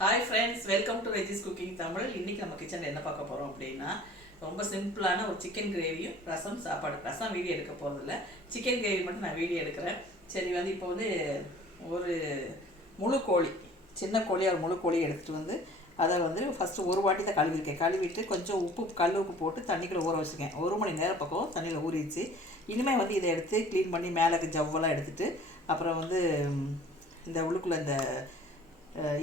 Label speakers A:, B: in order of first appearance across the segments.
A: Hi friends welcome to veggies cooking Tamil இன்னைக்கு நம்ம கிச்சனில் என்ன பார்க்க போகிறோம் அப்படின்னா ரொம்ப சிம்பிளான ஒரு சிக்கன் கிரேவியும் ரசம் சாப்பாடு. ரசம் வீடியோ எடுக்க போகிறதில்ல சிக்கன் கிரேவி மட்டும் நான் வீடியோ எடுக்கிறேன். சரி வந்து இப்போ வந்து ஒரு முழு கோழி சின்ன கோழி ஒரு முழு கோழி எடுத்துகிட்டு வந்து அதை வந்து ஃபஸ்ட்டு ஒரு வாட்டி தான் கழுவிருக்கேன் கழுவிட்டு கொஞ்சம் உப்பு கல் உப்பு போட்டு தண்ணிக்குள்ளே ஊற வச்சுருக்கேன். ஒரு மணி நேரம் பக்கம் தண்ணியில் ஊறிடுச்சு. இனிமேல் வந்து இதை எடுத்து க்ளீன் பண்ணி மேலே ஜவ்வெல்லாம் எடுத்துட்டு அப்புறம் வந்து இந்த உள்ளுக்குள்ளே இந்த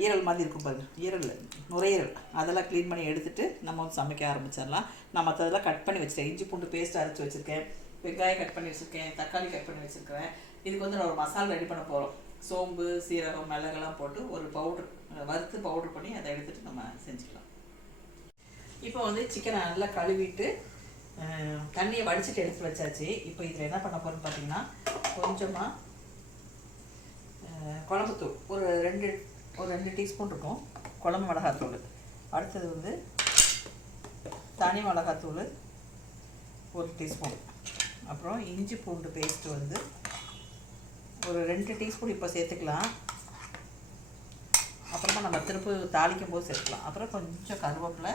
A: ஈரல் மாதிரி இருக்கும் பாருங்க. ஈரல் நுரையீரல். அதெல்லாம் க்ளீன் பண்ணி எடுத்துகிட்டு நம்ம வந்து சமைக்க ஆரம்பிச்சிடலாம். நான் மற்றதெல்லாம் கட் பண்ணி வச்சுட்டேன். இஞ்சி பூண்டு பேஸ்ட் அரைச்சி வச்சுருக்கேன். வெங்காயம் கட் பண்ணி வச்சுருக்கேன். தக்காளி கட் பண்ணி வச்சுருக்கேன் இதுக்கு வந்து நான் ஒரு மசாலா ரெடி பண்ண போகிறோம் சோம்பு சீரகம் மிளகெல்லாம் போட்டு ஒரு பவுட்ரு வறுத்து பவுட்ரு பண்ணி அதை எடுத்துகிட்டு நம்ம செஞ்சுக்கலாம். இப்போ வந்து சிக்கனை நல்லா கழுவிட்டு தண்ணியை வடிச்சிட்டு எடுத்து வச்சாச்சு. இப்போ இதில் என்ன பண்ண போகிறோம்னு பார்த்தீங்கன்னா கொஞ்சமாக குழம்புத்தூள். ஒரு ரெண்டு ஒரு ரெண்டு டீஸ்பூன் இருக்கும். குழம்பு மிளகாத்தூள். அடுத்தது வந்து தனி மிளகாத்தூள் ஒரு டீஸ்பூன். அப்புறம் இஞ்சி பூண்டு பேஸ்ட் வந்து ஒரு ரெண்டு டீஸ்பூன் இப்போ சேர்த்துக்கலாம். அப்புறமா நம்ம திருப்பு தாளிக்கும் போது சேர்த்துக்கலாம். அப்புறம் கொஞ்சம் கருவேப்பிலை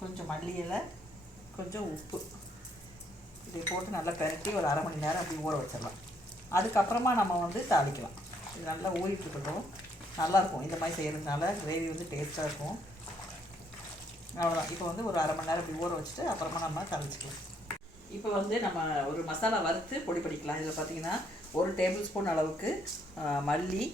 A: கொஞ்சம் மல்லி இலை கொஞ்சம் உப்பு. இதை போட்டு நல்லா பெரட்டி ஒரு அரை மணி நேரம் அப்படி ஊற வச்சிடலாம். அதுக்கப்புறமா நம்ம வந்து தாளிக்கலாம். இது நல்லா ஊறிட்டுருக்கட்டும். நல்லாயிருக்கும் இந்த மாதிரி செய்கிறதுனால கிரேவி வந்து டேஸ்ட்டாக இருக்கும். அவ்வளோதான் இப்போ வந்து ஒரு அரை மணி நேரம் இப்படி ஊற வச்சுட்டு அப்புறமா நம்ம தாளிச்சிக்கலாம். இப்போ வந்து நம்ம ஒரு மசாலா வறுத்து பொடி பண்ணிக்கலாம். இதில் பார்த்தீங்கன்னா ஒரு டேபிள் ஸ்பூன் அளவுக்கு மல்லி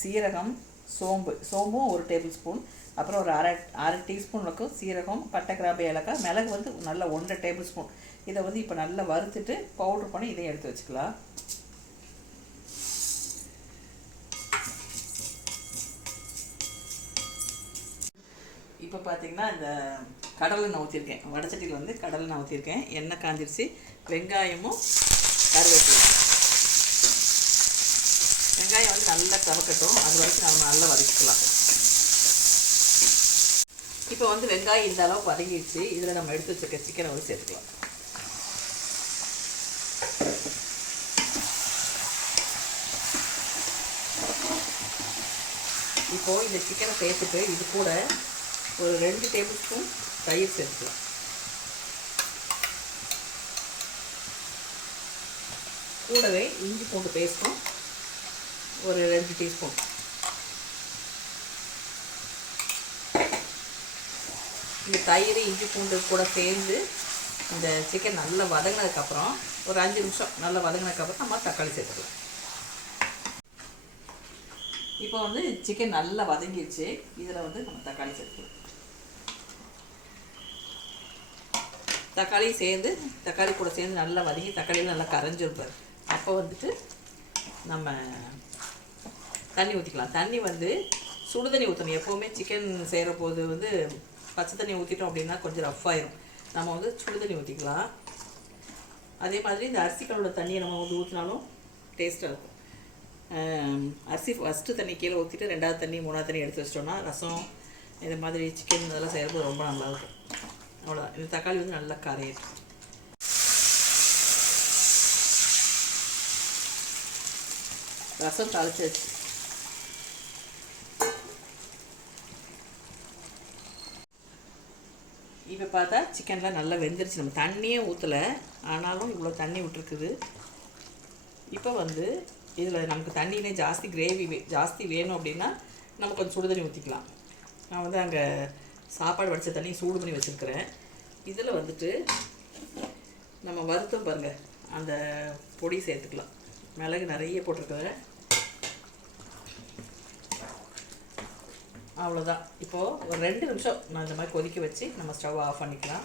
A: சீரகம் சோம்பு. சோம்பும் ஒரு டேபிள் ஸ்பூன் அப்புறம் ஒரு அரை அரை டீஸ்பூன் இருக்கும் சீரகம் பட்டை கிராம்பு ஏலக்காய் மிளகு வந்து நல்ல ஒன்றரை டேபிள் ஸ்பூன் இதை வந்து இப்போ நல்லா வறுத்துட்டு பவுட்ரு பண்ணி இதையும் எடுத்து வச்சுக்கலாம். இப்போ பார்த்தீங்கன்னா இந்த கடலை நான் ஊற்றிருக்கேன் வடச்சட்டியில் வந்து கடலை நான் ஊற்றிருக்கேன் எண்ணெய் காஞ்சிருச்சு. வெங்காயமும் கருவேப்பிலை. வெங்காயம் வந்து நல்லா தவக்கட்டும் அது வரைக்கும் நம்ம நல்லா வதக்கிக்கலாம். இப்போ வந்து வெங்காயம் இந்த அளவுக்கு வதங்கிடுச்சு. இதில் நம்ம எடுத்து வச்சுருக்க சிக்கனை வந்து சேர்த்துக்கலாம். இப்போது இந்த சிக்கனை சேர்த்துட்டு இது கூட ஒரு ரெண்டு டேபிள் ஸ்பூன் தயிர் சேர்த்துக்கலாம். கூடவே இஞ்சி பூண்டு பேஸ்ட்டும் ஒரு ரெண்டு டீஸ்பூன் இந்த தயிர் இஞ்சி பூண்டு கூட சேர்ந்து இந்த சிக்கன் நல்லா வதங்கினதுக்கப்புறம் ஒரு அஞ்சு நிமிஷம் நல்லா வதங்கினதுக்கப்புறம் நம்ம தக்காளி சேர்த்துக்கலாம். இப்போ வந்து சிக்கன் நல்லா வதங்கிடுச்சு இதில் வந்து நம்ம தக்காளி சேர்த்துக்கலாம். தக்காளியும் சேர்ந்து தக்காளி கூட சேர்ந்து நல்லா வதங்கி தக்காளியும் நல்லா கரைஞ்சிருப்பார் அப்போ வந்துட்டு நம்ம தண்ணி ஊற்றிக்கலாம் தண்ணி வந்து சுடு தண்ணி ஊற்றணும் எப்போவுமே சிக்கன் செய்கிற போது வந்து பச்சை தண்ணி ஊற்றிட்டோம் அப்படின்னா கொஞ்சம் ரஃப் ஆயிரும். நம்ம வந்து சுடு தண்ணி ஊற்றிக்கலாம் அதே மாதிரி இந்த அரிசி கலோட தண்ணியை நம்ம வந்து ஊற்றினாலும் டேஸ்ட்டாக இருக்கும். அரிசி ஃபஸ்ட்டு தண்ணி கீழே ஊற்றிட்டு ரெண்டாவது தண்ணி மூணாவது தண்ணி எடுத்து வச்சிட்டோம்னா ரசம் இந்த மாதிரி சிக்கன் இதெல்லாம் செய்கிறது ரொம்ப நல்லாயிருக்கும் அவ்வளோதான் இந்த தக்காளி வந்து நல்லா கரையிடும் ரசம் தாளிச்சாச்சு. இப்போ பார்த்தா சிக்கன்லாம் நல்லா வெந்துருச்சு. நம்ம தண்ணியே ஊற்றலை ஆனாலும் இவ்வளோ தண்ணி விட்டுருக்குது. இப்போ வந்து இதில் நமக்கு தண்ணியிலே ஜாஸ்தி கிரேவி ஜாஸ்தி வேணும் அப்படின்னா நம்ம கொஞ்சம் சுடு தண்ணி ஊற்றிக்கலாம் நான் வந்து அங்கே சாப்பாடு வடித்த தண்ணி சூடு பண்ணி வச்சுருக்கிறேன். இதில் வந்துட்டு நம்ம வறுத்தம் பாருங்கள் அந்த பொடி சேர்த்துக்கலாம். மிளகு நிறைய போட்டிருக்கிறேன். அவ்வளோதான். இப்போது ஒரு ரெண்டு நிமிஷம் நான் இந்த மாதிரி கொதிக்க வச்சு நம்ம ஸ்டவ் ஆஃப் பண்ணிக்கலாம்.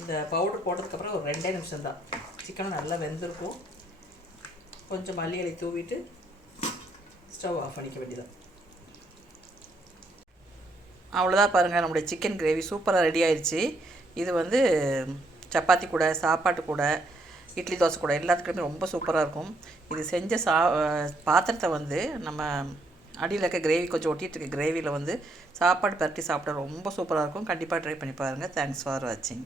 A: இந்த பவுடர் போட்டதுக்கப்புறம் ஒரு ரெண்டே நிமிஷம் தான். சிக்கனும் நல்லா வெந்திருக்கும். கொஞ்சம் மல்லியலை தூவிட்டு ஸ்டவ் ஆஃப் பண்ணிக்க வேண்டியதான் அவ்வளோதான் பாருங்கள் நம்முடைய சிக்கன் கிரேவி சூப்பராக ரெடி ஆயிடுச்சு இது வந்து சப்பாத்தி கூட சாப்பாட்டு கூட இட்லி தோசை கூட எல்லாத்துக்குமே ரொம்ப சூப்பராக இருக்கும். இது செஞ்ச சா பாத்திரத்தை வந்து நம்ம அடியில் இருக்க கிரேவி கொஞ்சம் ஒட்டிகிட்டு இருக்க கிரேவியில் வந்து சாப்பாடு பரட்டி சாப்பிட ரொம்ப சூப்பராக இருக்கும். கண்டிப்பாக ட்ரை பண்ணி பாருங்கள் தேங்க்ஸ் ஃபார் வாட்சிங்